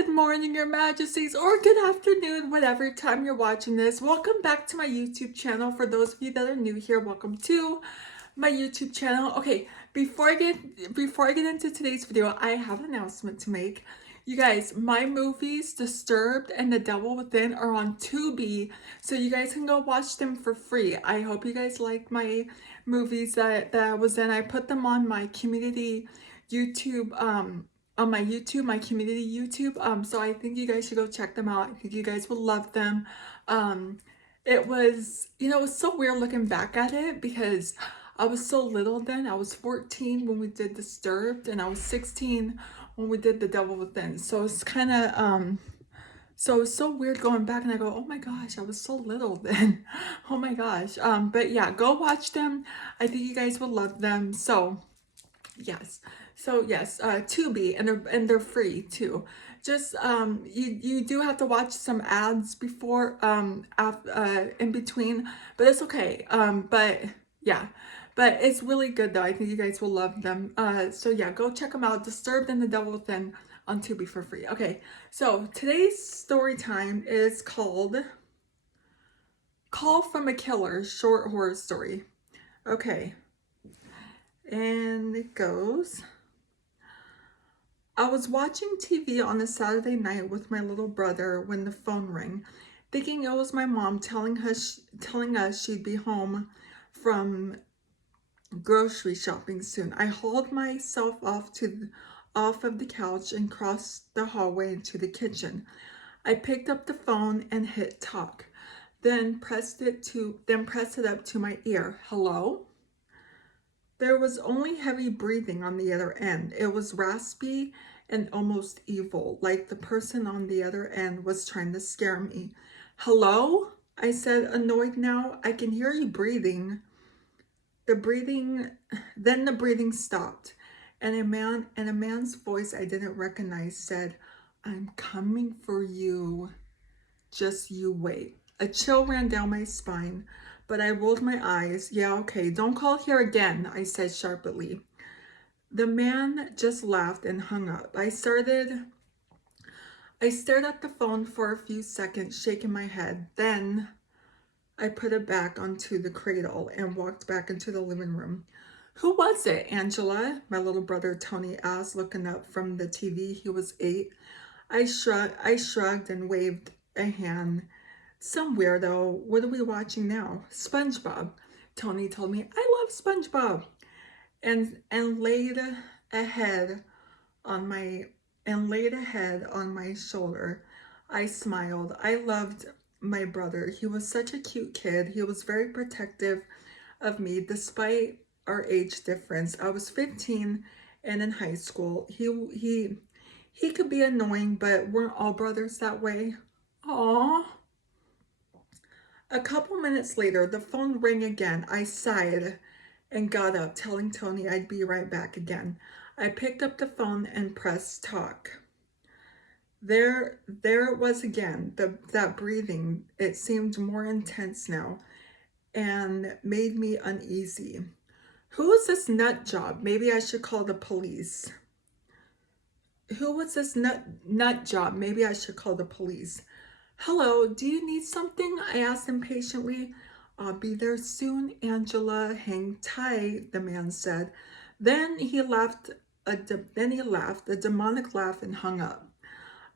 Good morning, Your Majesties, or good afternoon, whatever time you're watching this. Welcome back to my YouTube channel. For those of you that are new here, welcome to my YouTube channel. Okay, before I get into today's video, I have an announcement to make. You guys, my movies Disturbed and The Devil Within are on Tubi, so you guys can go watch them for free. I hope you guys like my movies that I was in. I put them on my community YouTube on my YouTube, my community YouTube. So I think you guys should go check them out. I think you guys will love them. It was, it was so weird looking back at it because I was so little then. I was 14 when we did Disturbed, and I was 16 when we did The Devil Within. So it's kind of, so it's so weird going back and I go, oh my gosh, I was so little then. Oh my gosh. But yeah, go watch them. I think you guys will love them. Yes. Yes, Tubi, and they're free too. Just you do have to watch some ads before in between, but it's okay. But yeah. But it's really good though. I think you guys will love them. So yeah, go check them out. Disturbed and The Devil Within on Tubi for free. Okay. So today's story time is called Call from a Killer, short horror story. Okay. And it goes. I was watching TV on a Saturday night with my little brother when the phone rang, thinking it was my mom telling us she'd be home from grocery shopping soon. I hauled myself off of the couch and crossed the hallway into the kitchen. I picked up the phone and hit talk, then pressed it up to my ear. Hello? There was only heavy breathing on the other end. It was raspy and almost evil, like the person on the other end was trying to scare me. Hello? I said, annoyed now. I can hear you breathing. Then the breathing stopped, and a man's voice I didn't recognize said, I'm coming for you. Just you wait. A chill ran down my spine, but I rolled my eyes. Yeah, okay, don't call here again, I said sharply. The man just laughed and hung up. I stared at the phone for a few seconds, shaking my head. Then I put it back onto the cradle and walked back into the living room. Who was it, Angela? My little brother Tony asked, looking up from the TV. He was 8. I shrugged and waved a hand. Some weirdo. What are we watching now? SpongeBob. Tony told me, I love SpongeBob. And laid a head on my shoulder. I smiled. I loved my brother. He was such a cute kid. He was very protective of me despite our age difference. I was 15 and in high school. He could be annoying, but weren't all brothers that way? Aww. A couple minutes later, the phone rang again. I sighed and got up, telling Tony I'd be right back again. I picked up the phone and pressed talk. There it was again, that breathing. It seemed more intense now and made me uneasy. Who is this nut job? Maybe I should call the police. Who was this nut job? Maybe I should call the police. Hello, do you need something? I asked impatiently. I'll be there soon, Angela. Hang tight, the man said. Then he laughed a demonic laugh, and hung up.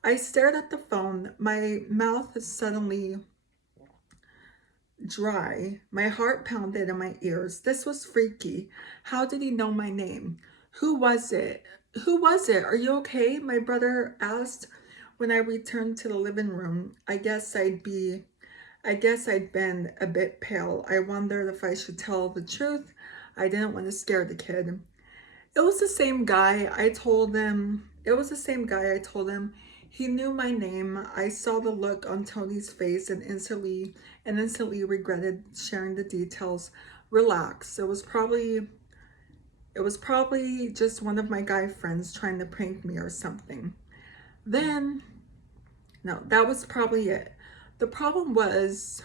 I stared at the phone, my mouth suddenly dry. My heart pounded in my ears. This was freaky. How did he know my name? Who was it? Who was it? Are you okay? My brother asked when I returned to the living room. I guess I'd been a bit pale. I wondered if I should tell the truth. I didn't want to scare the kid. It was the same guy. I told him. He knew my name. I saw the look on Tony's face and instantly regretted sharing the details. Relax. It was probably just one of my guy friends trying to prank me or something. No, that was probably it. The problem was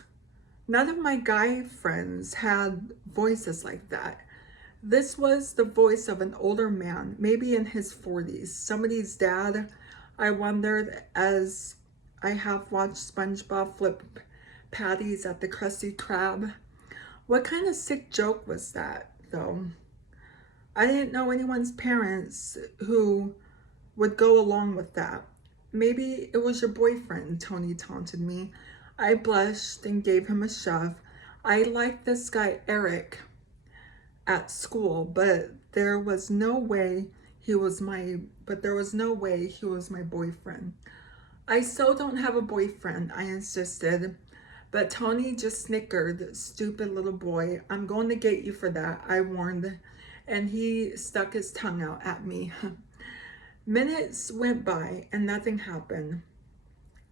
none of my guy friends had voices like that. This was the voice of an older man, maybe in his 40s, somebody's dad. I wondered as I have watched SpongeBob flip patties at the Krusty Krab. What kind of sick joke was that, though? I didn't know anyone's parents who would go along with that. Maybe it was your boyfriend, Tony taunted me. I blushed and gave him a shove. I liked this guy, Eric, at school, but there was no way he was my boyfriend. I still don't have a boyfriend, I insisted. But Tony just snickered. Stupid little boy. I'm going to get you for that, I warned. And he stuck his tongue out at me. Minutes went by and nothing happened.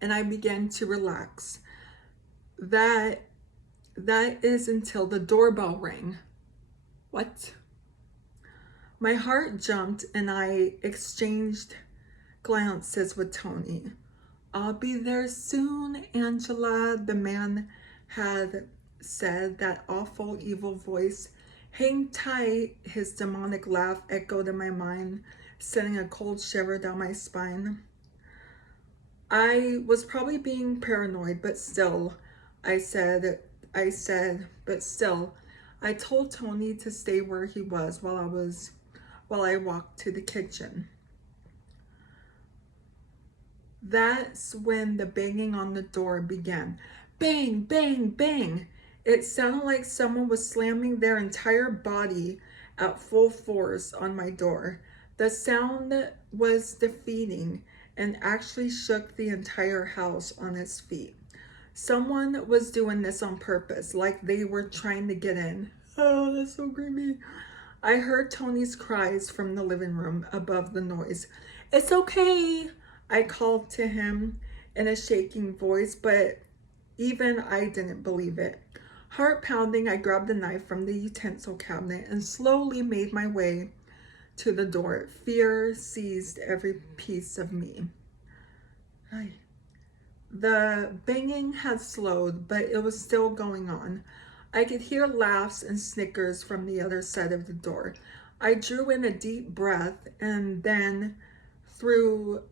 And I began to relax. That is until the doorbell rang. What? My heart jumped and I exchanged glances with Tony. I'll be there soon, Angela, the man had said, that awful evil voice. Hang tight, his demonic laugh echoed in my mind, sending a cold shiver down my spine. I was probably being paranoid, but still, I told Tony to stay where he was while I walked to the kitchen. That's when the banging on the door began. Bang, bang, bang. It sounded like someone was slamming their entire body at full force on my door. The sound was defeating and actually shook the entire house on its feet. Someone was doing this on purpose, like they were trying to get in. Oh, that's so creepy. I heard Tony's cries from the living room above the noise. It's okay, I called to him in a shaking voice, but even I didn't believe it. Heart pounding, I grabbed a knife from the utensil cabinet and slowly made my way to the door. Fear seized every piece of me. The banging had slowed, but it was still going on. I could hear laughs and snickers from the other side of the door. I drew in a deep breath and then threw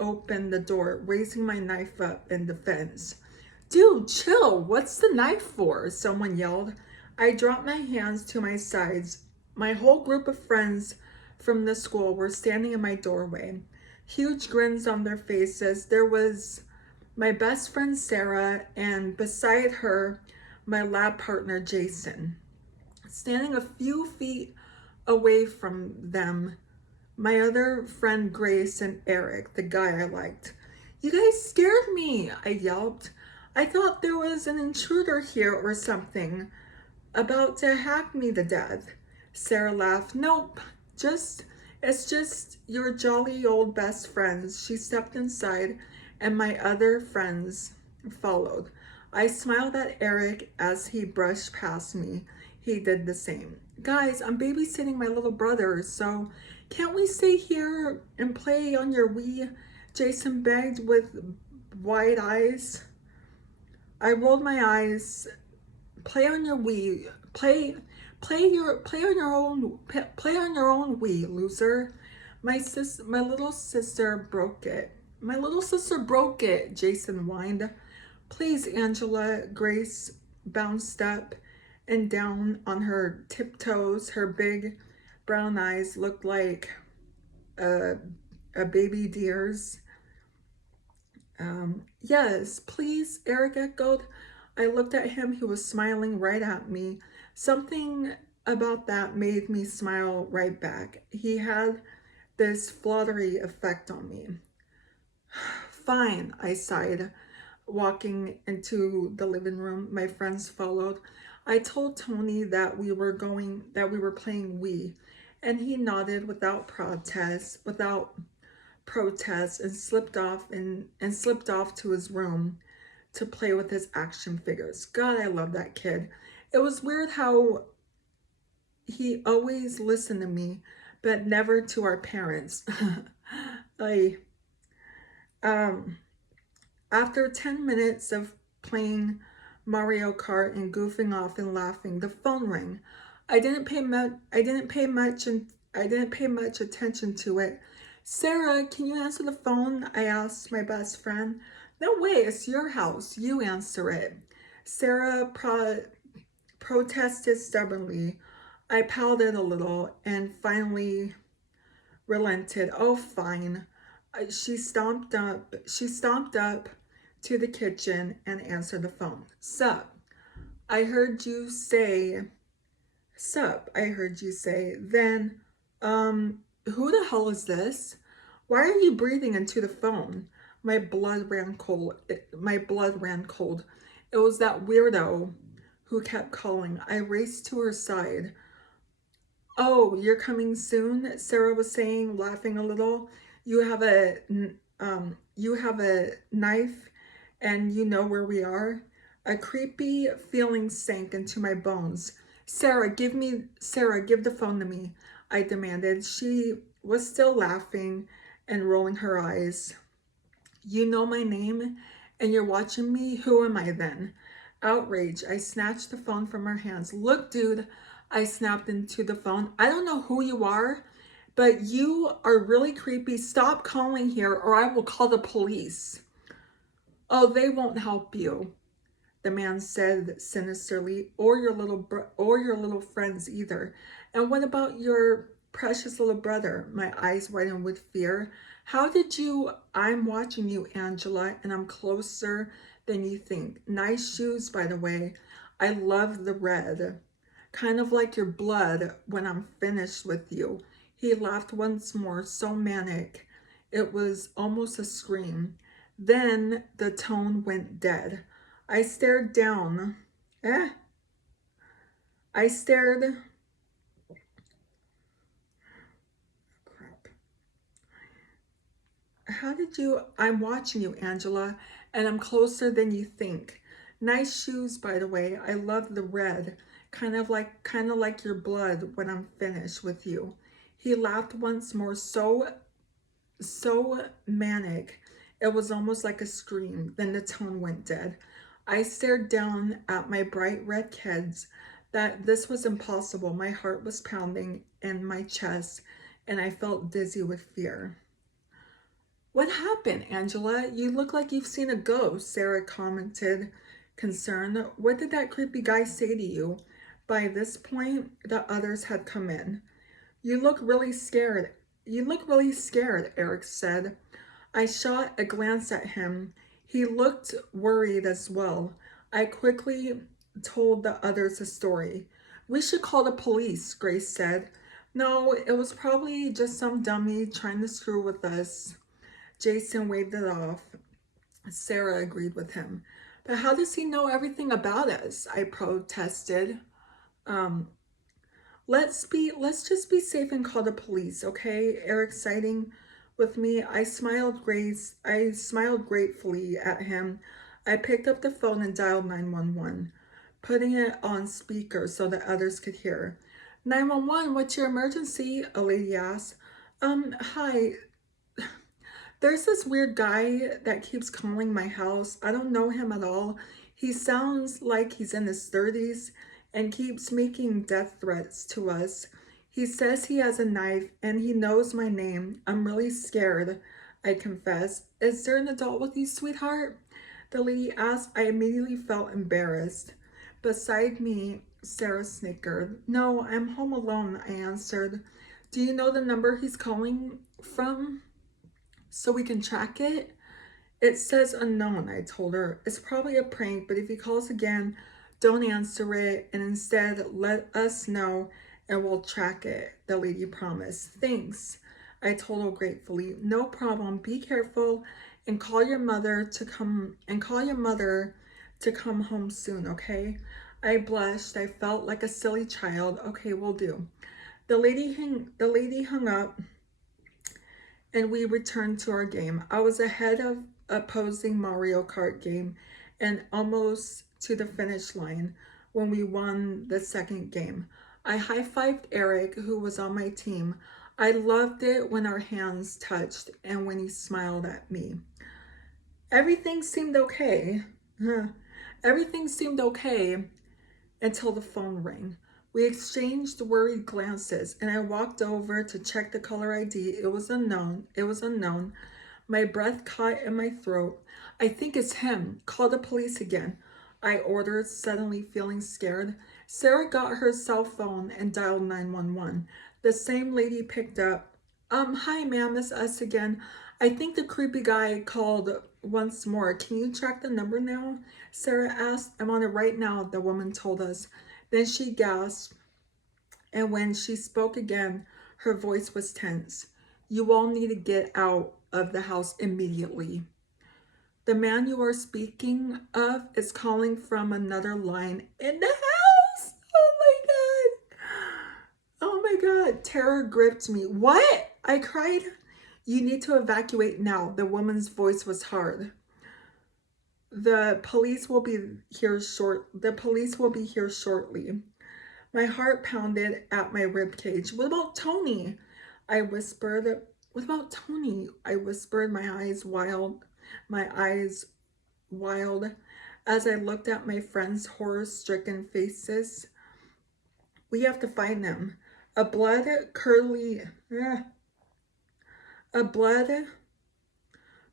open the door, raising my knife up in defense. Dude, chill. What's the knife for? Someone yelled. I dropped my hands to my sides. My whole group of friends from the school were standing in my doorway, huge grins on their faces. There was my best friend Sarah, and beside her, my lab partner Jason. Standing a few feet away from them, my other friend Grace and Eric, the guy I liked. You guys scared me, I yelped. I thought there was an intruder here or something, about to hack me to death. Sarah laughed. Nope, it's just your jolly old best friends. She stepped inside and my other friends followed. I smiled at Eric as he brushed past me. He did the same. Guys, I'm babysitting my little brother, so can't we stay here and play on your Wii? Jason begged with wide eyes. I rolled my eyes. Play on your Wii. Play on your own Wii, loser. My little sister broke it. My little sister broke it, Jason whined. Please, Angela. Grace bounced up and down on her tiptoes. Her big brown eyes looked like a baby deer's. Yes, please, Eric echoed. I looked at him. He was smiling right at me. Something about that made me smile right back. He had this fluttery effect on me. Fine, I sighed, walking into the living room. My friends followed. I told Tony that we were playing Wii, and he nodded without protest, and slipped off to his room to play with his action figures. God, I love that kid. It was weird how he always listened to me, but never to our parents. After 10 minutes of playing Mario Kart and goofing off and laughing, the phone rang. I didn't pay much attention to it. Sarah, can you answer the phone? I asked my best friend. No way, it's your house. You answer it. Sarah protested stubbornly. I pouted a little and finally relented. Oh, fine. She stomped up to the kitchen and answered the phone. Sup? I heard you say. Sup? I heard you say. Then, who the hell is this? Why are you breathing into the phone? My blood ran cold. My blood ran cold. It was that weirdo who kept calling. I raced to her side. Oh, you're coming soon, Sarah was saying, laughing a little. You have you have a knife and you know where we are? A creepy feeling sank into my bones. Sarah, give the phone to me, I demanded. She was still laughing and rolling her eyes. You know my name and you're watching me? Who am I then? Outraged, I snatched the phone from her hands. Look, dude, I snapped into the phone. I don't know who you are, but you are really creepy. Stop calling here or I will call the police. Oh, they won't help you, the man said sinisterly, or your little friends either. And what about your precious little brother? My eyes widened with fear. How did you? I'm watching you, Angela, and I'm closer than you think. Nice shoes, by the way. I love the red. Kind of like your blood when I'm finished with you. He laughed once more, so manic. It was almost a scream. Then the tone went dead. I stared down. Eh? I stared. Crap. How did you? I'm watching you, Angela, and I'm closer than you think. Nice shoes, by the way. I love the red. Kind of like your blood when I'm finished with you. He laughed once more, so manic. It was almost like a scream. Then the tone went dead. I stared down at my bright red kids. That this was impossible. My heart was pounding in my chest, and I felt dizzy with fear. What happened, Angela? You look like you've seen a ghost, Sarah commented, concerned. What did that creepy guy say to you? By this point, the others had come in. You look really scared. You look really scared, Eric said. I shot a glance at him. He looked worried as well. I quickly told the others the story. We should call the police, Grace said. No, it was probably just some dummy trying to screw with us. Jason waved it off. Sarah agreed with him. But how does he know everything about us? I protested. Um, let's just be safe and call the police, okay? Eric siding with me. I smiled gratefully at him. I picked up the phone and dialed 911, putting it on speaker so that others could hear. 911, what's your emergency? A lady asked. Hi. There's this weird guy that keeps calling my house. I don't know him at all. He sounds like he's in his 30s and keeps making death threats to us. He says he has a knife and he knows my name. I'm really scared, I confess. Is there an adult with you, sweetheart? The lady asked. I immediately felt embarrassed. Beside me, Sarah snickered. No, I'm home alone, I answered. Do you know the number he's calling from so we can track it? It says unknown, I told her. It's probably a prank, but if he calls again, don't answer it and instead let us know and we'll track it, the lady promised. Thanks, I told her gratefully. No problem. Be careful and call your mother to come home soon, okay? I blushed. I felt like a silly child. Okay, will do. The lady hung up and we returned to our game. I was ahead of opposing Mario Kart game and almost to the finish line when we won the second game. I high-fived Eric, who was on my team. I loved it when our hands touched and when he smiled at me. Everything seemed okay. Everything seemed okay until the phone rang. We exchanged worried glances, and I walked over to check the caller ID. It was unknown. It was unknown. My breath caught in my throat. I think it's him. Call the police again, I ordered, suddenly feeling scared. Sarah got her cell phone and dialed 911. The same lady picked up. Hi ma'am, it's us again. I think the creepy guy called once more. Can you track the number now? Sarah asked. I'm on it right now, the woman told us. Then she gasped, and when she spoke again, her voice was tense. You all need to get out of the house immediately. The man you are speaking of is calling from another line in the house. Oh my God. Oh my God. Terror gripped me. What? I cried. You need to evacuate now. The woman's voice was hard. The police will be here shortly. My heart pounded at my ribcage. What about Tony? I whispered. What about Tony? I whispered, my eyes wild, as I looked at my friends' horror-stricken faces. We have to find them. A blood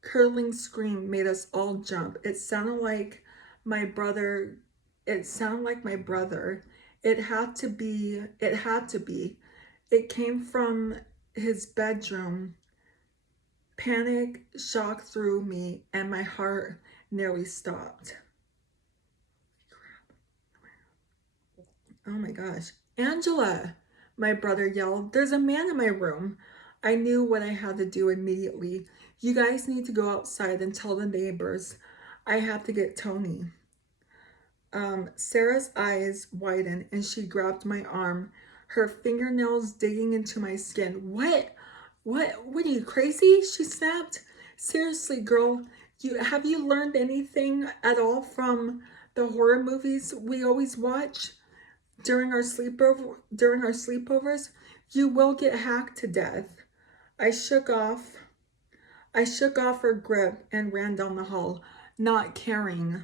curdling scream made us all jump. It sounded like my brother. It sounded like my brother. It had to be. It came from his bedroom. Panic shocked through me and my heart nearly stopped. Oh my gosh. Angela, my brother yelled. There's a man in my room. I knew what I had to do immediately. You guys need to go outside and tell the neighbors. I have to get Tony. Sarah's eyes widened and she grabbed my arm, her fingernails digging into my skin. What are you, crazy? She snapped. Seriously, girl, have you learned anything at all from the horror movies we always watch during our sleepovers? You will get hacked to death. I shook off her grip and ran down the hall, not caring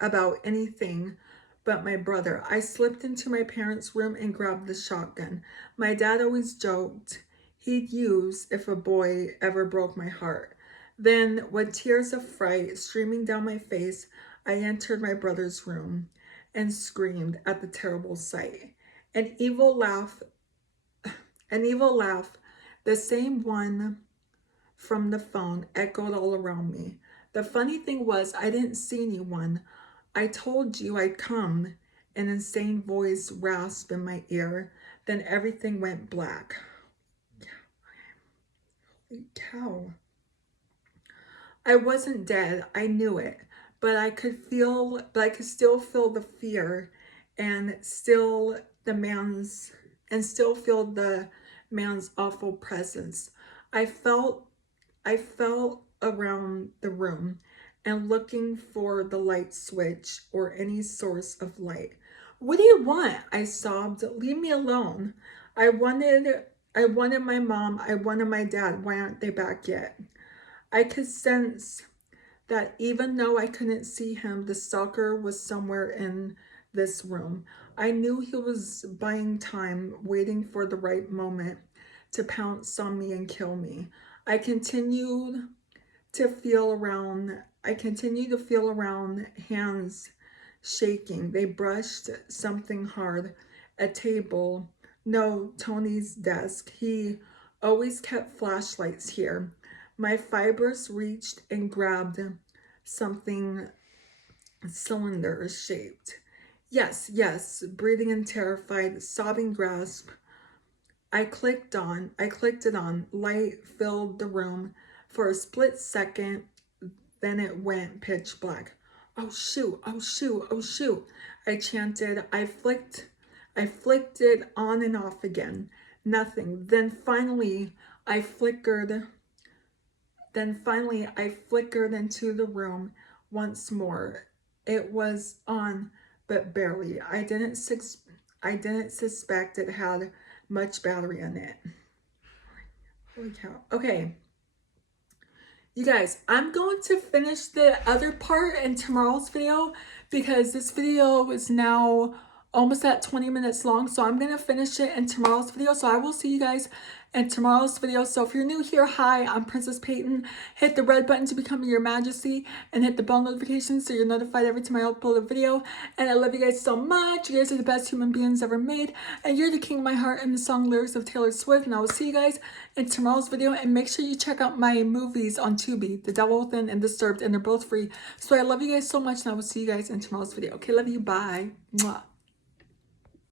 about anything but my brother. I slipped into my parents' room and grabbed the shotgun. My dad always joked he'd use if a boy ever broke my heart. Then, with tears of fright streaming down my face, I entered my brother's room and screamed at the terrible sight. An evil laugh, the same one from the phone, echoed all around me. The funny thing was, I didn't see anyone. I told you I'd come, an insane voice rasped in my ear. Then everything went black. Holy cow. I wasn't dead. I knew it, but I could still feel the fear and still feel the man's awful presence. I felt around the room and looking for the light switch or any source of light. What do you want? I sobbed. Leave me alone. I wanted my mom. I wanted my dad. Why aren't they back yet? I could sense that even though I couldn't see him, the stalker was somewhere in this room. I knew he was buying time, waiting for the right moment to pounce on me and kill me. I continued to feel around, hands shaking. They brushed something hard, a table. No, Tony's desk. He always kept flashlights here. My fibers reached and grabbed something cylinder shaped. Yes, breathing in terrified, sobbing grasp. I clicked it on. Light filled the room for a split second, then it went pitch black. Oh shoot, oh shoot, oh shoot, I chanted. I flicked it on and off again. Nothing. Then finally I flickered into the room once more. It was on, but barely. I didn't suspect it had much battery in it. Holy cow. Okay. You guys, I'm going to finish the other part in tomorrow's video because this video is now almost at 20 minutes long, so I'm gonna finish it in tomorrow's video. So I will see you guys in tomorrow's video. So if you're new here, hi, I'm Princess Peyton. Hit the red button to become your majesty and hit the bell notification so you're notified every time I upload a video. And I love you guys so much. You guys are the best human beings ever made, and you're the king of my heart and the song lyrics of Taylor Swift. And I will see you guys in tomorrow's video, and make sure you check out my movies on Tubi, The Devil Within and Disturbed, and they're both free. So I love you guys so much, and I will see you guys in tomorrow's video. Okay, love you, bye. Mwah.